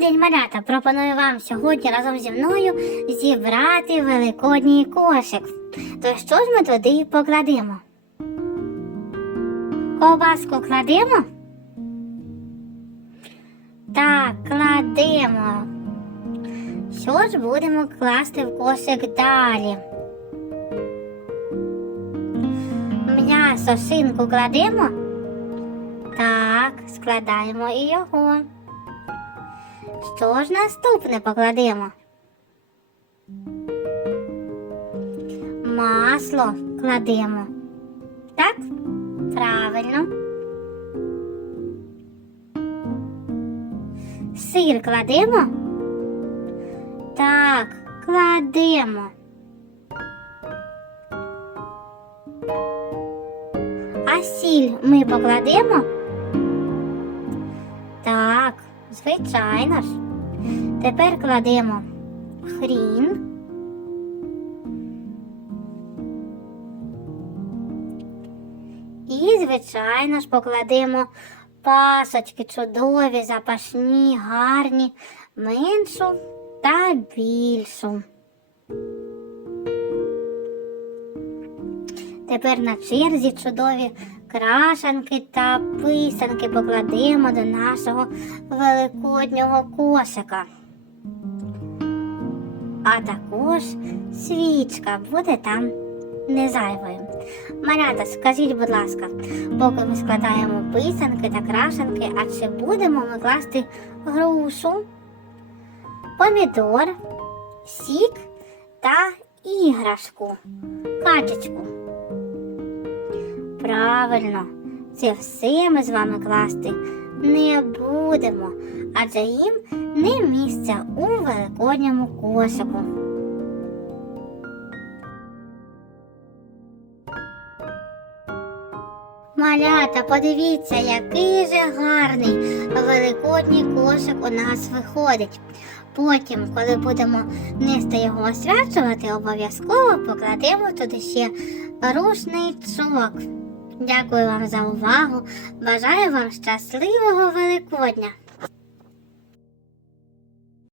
день, малята! Пропоную вам сьогодні разом зі мною зібрати великодній кошик. То що ж ми туди покладемо? Ковбаску кладемо? Так, кладемо. Що ж будемо класти в кошик далі? М'ясо шинку кладемо? Так, складаємо і його. Що ж наступне покладемо? Масло кладемо. Так? Правильно. Сир кладемо? Так, кладемо. А сіль ми покладемо? Звичайно ж. Тепер кладемо хрін. І, звичайно ж, покладемо пасочки чудові, запашні, гарні, меншу та більшу. Тепер на черзі чудові крашанки та писанки покладемо до нашого великоднього кошика. А також свічка буде там не зайвою. Малята, скажіть, будь ласка, поки ми складаємо писанки та крашанки, а чи будемо ми класти грушу, помідор, сік та іграшку, качечку? Правильно, це все ми з вами класти не будемо, адже їм не місце у великодньому кошику. Малята, подивіться, який же гарний великодній кошик у нас виходить. Потім, коли будемо нести його освячувати, обов'язково покладемо туди ще рушничок. Дякую вам за увагу. Бажаю вам щасливого Великодня!